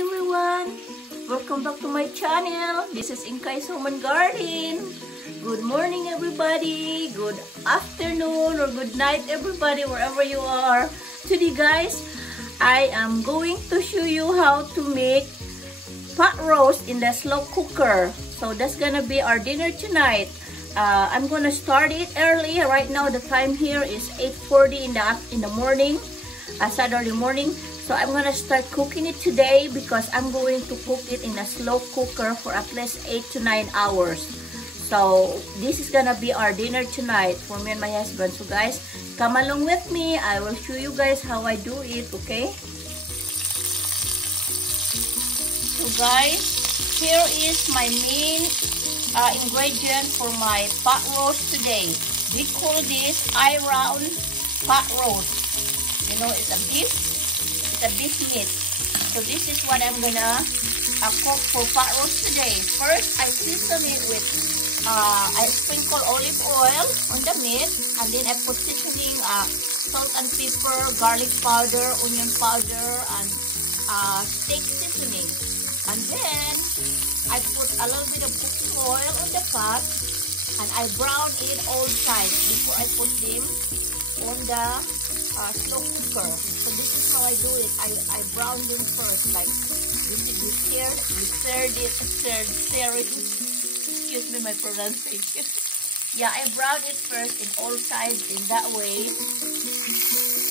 everyone! Welcome back to my channel. This is Engkay's Home and Garden. Good morning everybody, good afternoon or good night everybody wherever you are. Today guys, I am going to show you how to make pot roast in the slow cooker. So that's gonna be our dinner tonight. I'm gonna start it early. Right now the time here is 8:40 in the morning, Saturday morning. So I'm gonna start cooking it today because I'm going to cook it in a slow cooker for at least 8 to 9 hours. So this is gonna be our dinner tonight for me and my husband. So guys, come along with me. I will show you guys how I do it, okay? So guys, here is my main ingredient for my pot roast today. We call this iron pot roast. You know, it's a beef meat. So this is what I'm gonna cook for pot roast today. First, I season it with I sprinkle olive oil on the meat, and then I put seasoning, salt and pepper, garlic powder, onion powder, and steak seasoning. And then I put a little bit of cooking oil on the pot, and I brown it all sides before I put them on the slow cooker. So this is how I do it. I brown them first, like this is excuse me my pronunciation. Yeah, I brown it first in all sides, in that way it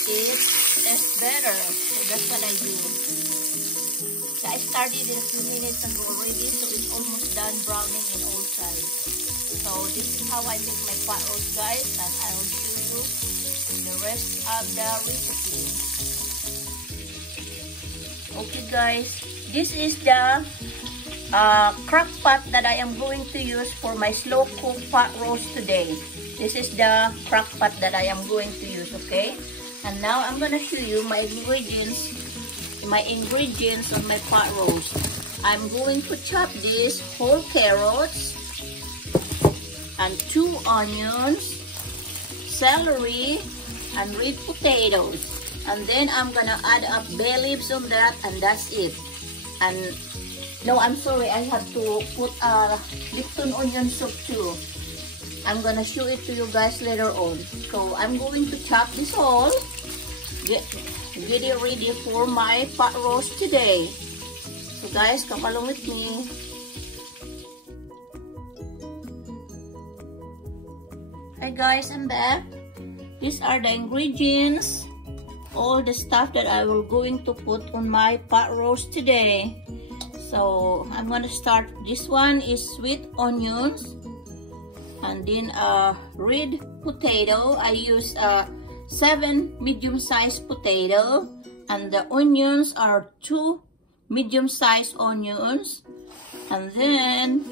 tastes better. So that's what I do. So I started it a few minutes ago already, so it's almost done browning in all sides. So this is how I make my pot roast guys, and I will show you the rest of the recipe. Okay guys, this is the crockpot that I am going to use for my slow cook pot roast today. This is the crockpot that I am going to use, okay? And now I'm gonna show you my ingredients on my pot roast. I'm going to chop these whole carrots and 2 onions, celery, and red potatoes. And then I'm gonna add up bay leaves on that, and that's it. And no, I'm sorry, I have to put Lipton onion soup too. I'm gonna show it to you guys later on. So I'm going to chop this all, get it ready for my pot roast today. So guys, come along with me. Hi guys, I'm back. These are the ingredients, all the stuff that I will going to put on my pot roast today. So I'm gonna start. This one is sweet onions, and then red potato. I use 7 medium-sized potato, and the onions are 2 medium-sized onions, and then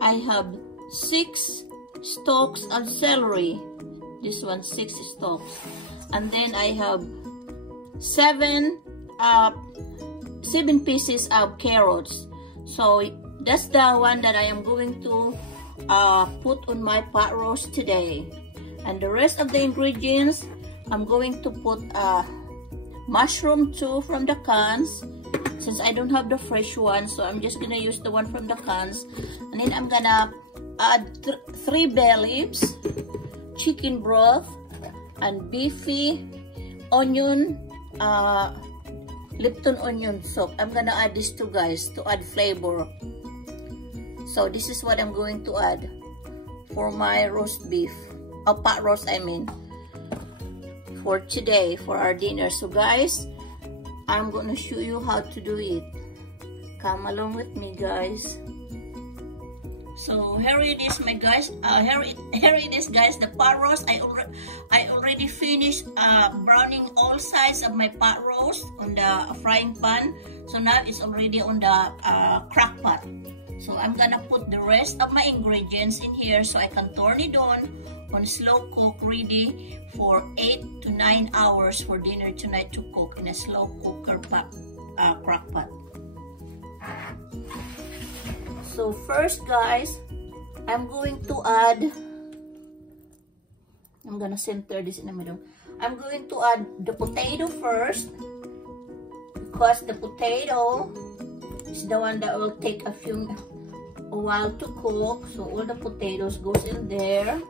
I have 6 stalks of celery. This one 6 stalks, and then I have 7 pieces of carrots. So that's the one that I am going to put on my pot roast today. And the rest of the ingredients, I'm going to put mushroom too from the cans, since I don't have the fresh one, so I'm just gonna use the one from the cans. And then I'm gonna add 3 bay leaves, chicken broth, and beefy onion, Lipton onion soup. I'm gonna add this too guys, to add flavor. So this is what I'm going to add for my roast beef, pot roast I mean, for today, for our dinner. So guys, I'm gonna show you how to do it. Come along with me guys. So here it is my guys, here it is guys, the pot roast. I already finished browning all sides of my pot roast on the frying pan. So now it's already on the crock pot. So I'm gonna put the rest of my ingredients in here so I can turn it on slow cook, ready for 8 to 9 hours for dinner tonight to cook in a slow cooker crock pot. So first guys, I'm going to add, I'm gonna center this in the middle. I'm going to add the potato first, because the potato It's the one that will take a while to cook. So all the potatoes goes in there.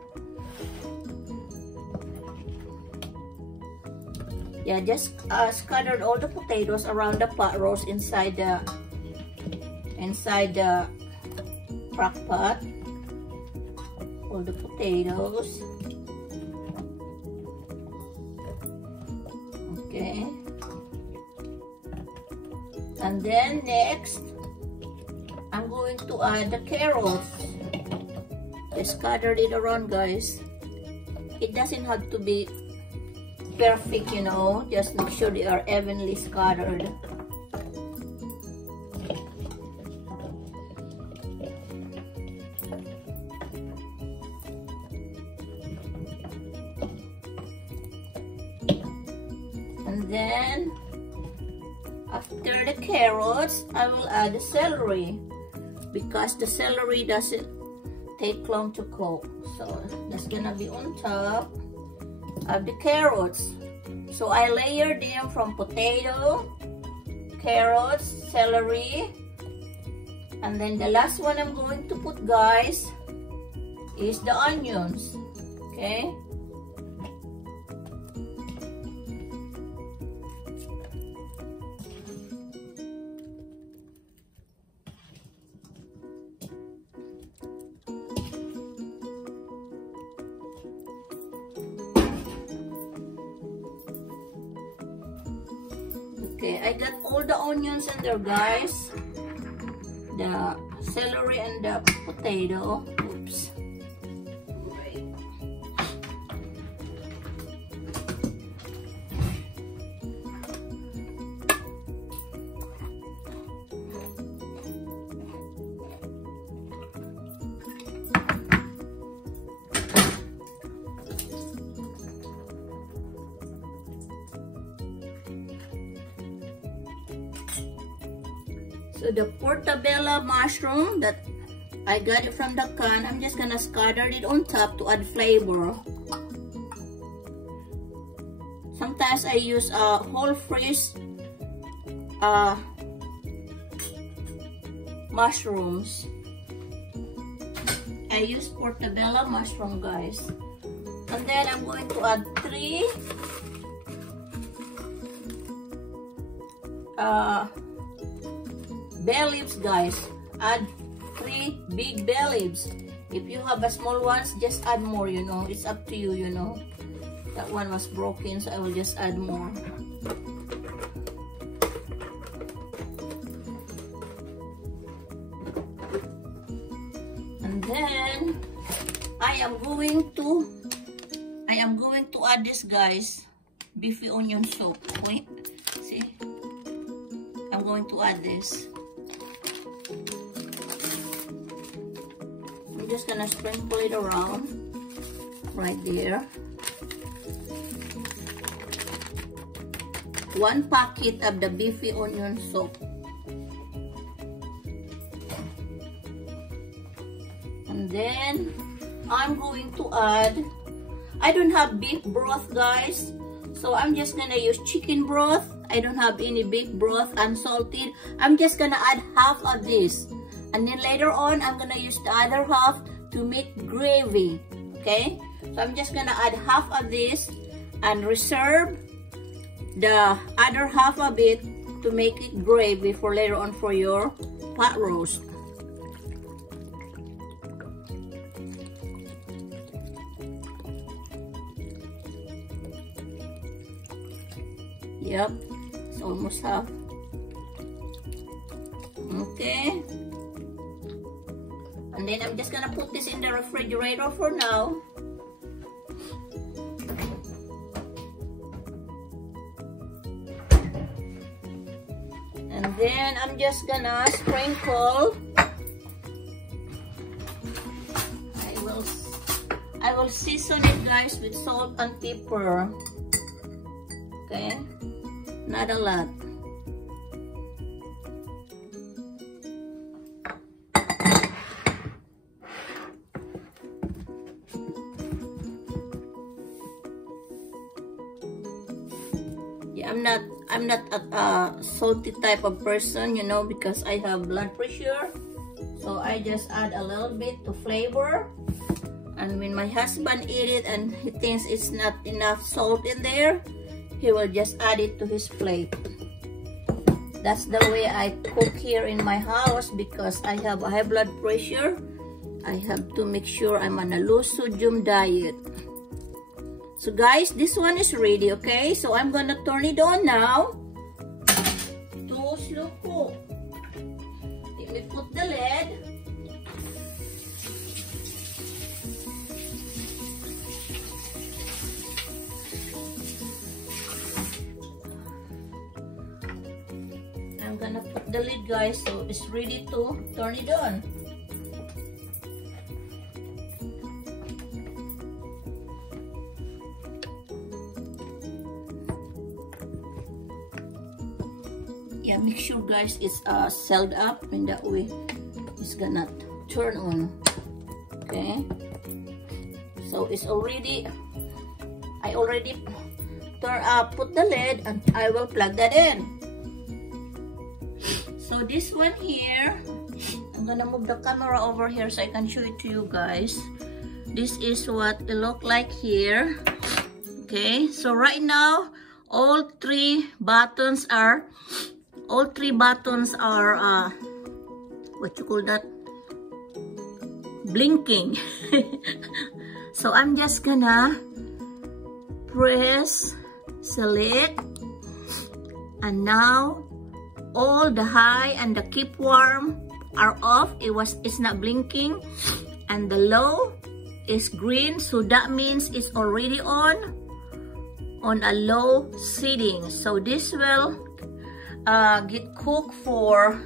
Yeah, just scattered all the potatoes around the pot roast inside the crock pot. All the potatoes. Okay. And then next, I'm going to add the carrots. Just scattered it around, guys. It doesn't have to be perfect, you know. Just make sure they are evenly scattered. And then after the carrots, I will add the celery, because the celery doesn't take long to cook. So that's gonna be on top of the carrots. So I layer them from potato, carrots, celery, and then the last one I'm going to put, guys, is the onions. Okay. Okay, I got all the onions in there, guys. The celery and the potato. Oops. Right. So the portobello mushroom that I got it from the can, I'm just gonna scatter it on top to add flavor. Sometimes I use whole fresh mushrooms. I use portobello mushroom, guys. And then I'm going to add 3 bay leaves, guys. Add 3 big bay leaves. If you have a small ones, just add more, you know. It's up to you, you know. That one was broken, so I will just add more. And then I am going to add this, guys, beefy onion soup. Wait, see, I'm going to add this. I'm just gonna sprinkle it around right there. 1 packet of the beefy onion soup. And then I'm going to add, I don't have beef broth, guys, so I'm just gonna use chicken broth. I don't have any beef broth unsalted. I'm just gonna add half of this, and then later on I'm gonna use the other half to make gravy. Okay, so I'm just gonna add half of this and reserve the other half of it to make it gravy for later on for your pot roast. Yep, it's almost half. Okay. And then I'm just gonna put this in the refrigerator for now. And then I'm just gonna sprinkle. I will season it, guys, with salt and pepper. Okay, not a lot. Yeah, I'm not a not a salty type of person, you know, because I have blood pressure. So I just add a little bit to flavor. And when my husband eat it and he thinks it's not enough salt in there, he will just add it to his plate. That's the way I cook here in my house because I have high blood pressure. I have to make sure I'm on a low sodium diet. So guys, this one is ready, okay? So I'm gonna turn it on now to slow cook. Let me put the lid. I'm gonna put the lid, guys, so it's ready to turn it on. Yeah, make sure, guys, it's sealed up, and that way it's gonna turn on. Okay, so it's already, I already put the lid, and I will plug that in. So this one here, I'm gonna move the camera over here so I can show it to you guys. This is what it look like here. Okay, so right now all three buttons are what you call that, blinking. So I'm just gonna press select, and now all the high and the keep warm are off. It's not blinking, and the low is green, so that means it's already on a low setting. So this will get cooked for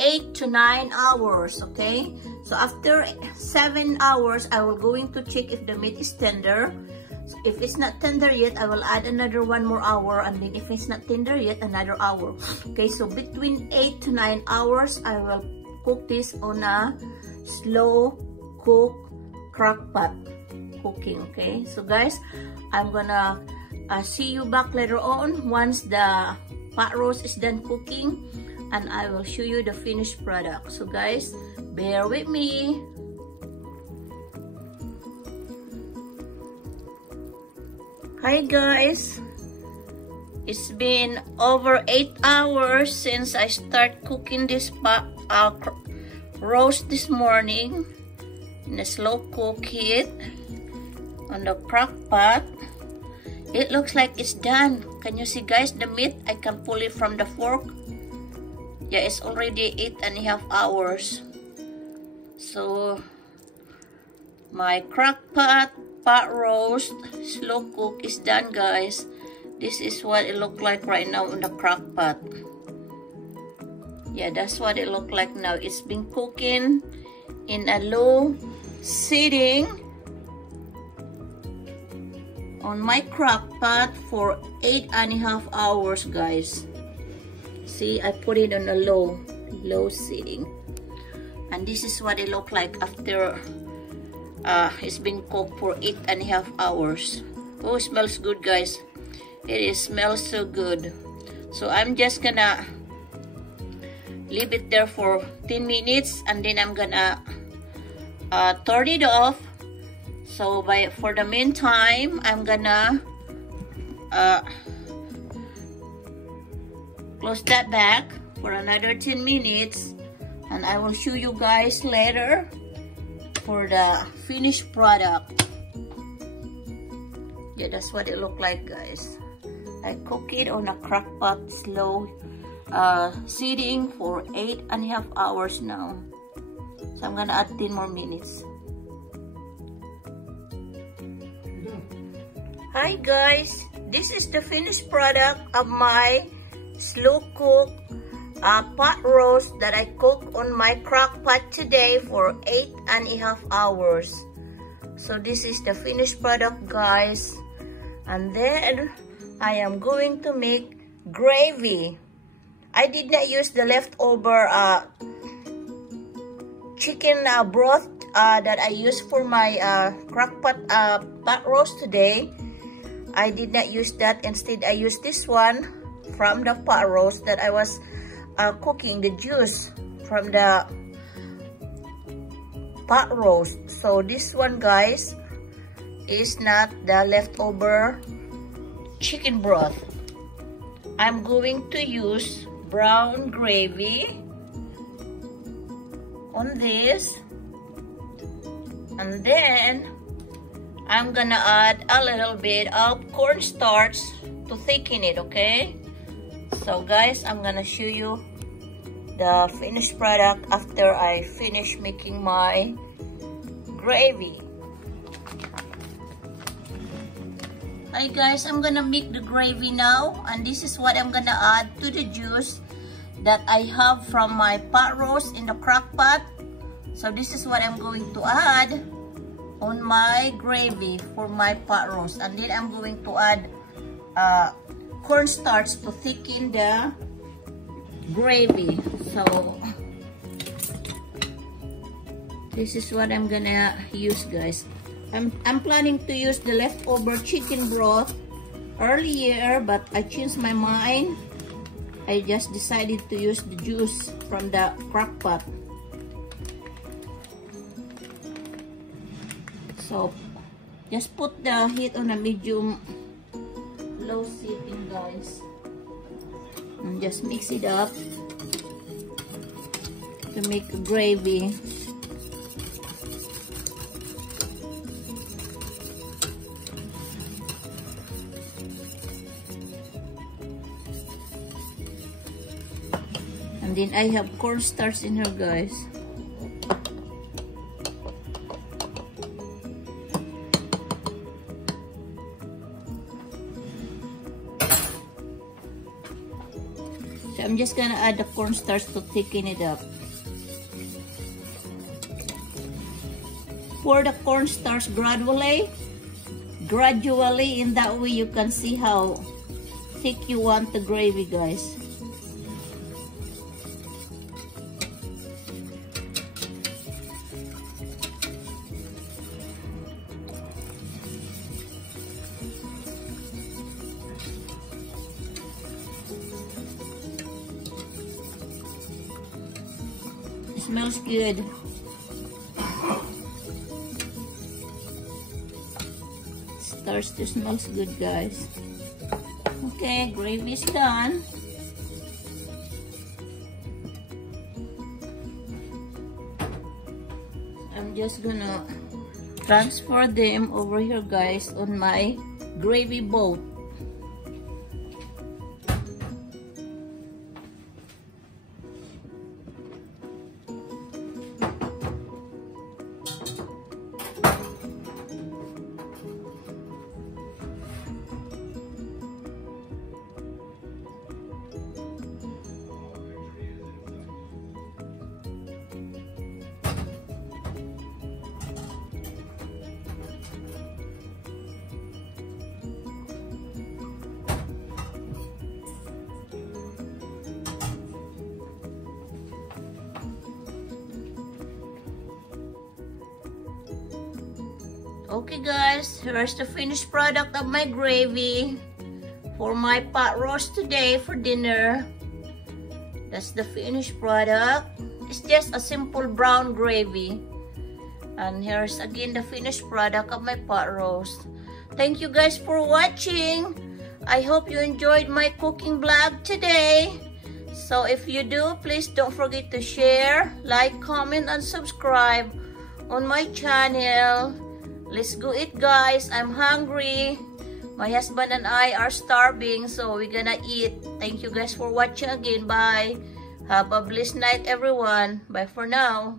8 to 9 hours. Okay, so after 7 hours I will going to check if the meat is tender. If it's not tender yet, I will add another 1 more hour, and then if it's not tender yet, another hour. Okay, so between 8 to 9 hours I will cook this on a slow cook crockpot cooking. Okay, so guys, I'm gonna see you back later on once the pot roast is done cooking, and I will show you the finished product. So guys, bear with me. Hi guys, it's been over 8 hours since I start cooking this roast this morning in a slow cook heat on the crock pot. It looks like it's done. Can you see, guys, the meat? I can pull it from the fork. Yeah, it's already 8.5 hours. So my crock pot roast slow cook is done, guys. This is what it look like right now in the crock pot. Yeah, that's what it look like now. It's been cooking in a low setting on my crock pot for 8.5 hours, guys. See, I put it on a low setting, and this is what it look like after it's been cooked for 8.5 hours. Oh, it smells good, guys. It smells so good. So I'm just gonna leave it there for 10 minutes, and then I'm gonna turn it off. So for the meantime, I'm gonna close that back for another 10 minutes, and I will show you guys later for the finished product. Yeah, that's what it look like, guys. I cook it on a crock pot slow setting for 8.5 hours now. So I'm gonna add 10 more minutes. Hi guys, this is the finished product of my slow cook pot roast that I cooked on my crock pot today for 8.5 hours. So this is the finished product, guys. And then I am going to make gravy. I did not use the leftover chicken broth that I used for my crockpot pot roast today. I did not use that. Instead, I used this one from the pot roast that I was cooking, the juice from the pot roast. So this one, guys, is not the leftover chicken broth. I'm going to use brown gravy on this, and then I'm gonna add a little bit of cornstarch to thicken it, okay? So guys, I'm gonna show you the finished product after I finish making my gravy. Hi guys, I'm gonna make the gravy now, and this is what I'm gonna add to the juice that I have from my pot roast in the crock pot. So this is what I'm going to add on my gravy for my pot roast, and then I'm going to add cornstarch to thicken the gravy. So this is what I'm gonna use, guys. I'm planning to use the leftover chicken broth earlier, but I changed my mind. I just decided to use the juice from the crock pot. So just put the heat on a medium low setting, guys, and just mix it up to make a gravy. And then I have cornstarch in here, guys. So I'm just gonna add the cornstarch to thicken it up. Pour the cornstarch gradually. In that way you can see how thick you want the gravy, guys. Smells good. Starts to smells good, guys. Okay, gravy is done. I'm just gonna transfer them over here, guys, on my gravy boat. Okay guys, here's the finished product of my gravy for my pot roast today for dinner. That's the finished product. It's just a simple brown gravy. And here's again the finished product of my pot roast. Thank you guys for watching. I hope you enjoyed my cooking vlog today. So if you do, please don't forget to share, like, comment, and subscribe on my channel. Let's go eat, guys. I'm hungry. My husband and I are starving, so we're gonna eat. Thank you guys for watching again. Bye. Have a blessed night, everyone. Bye for now.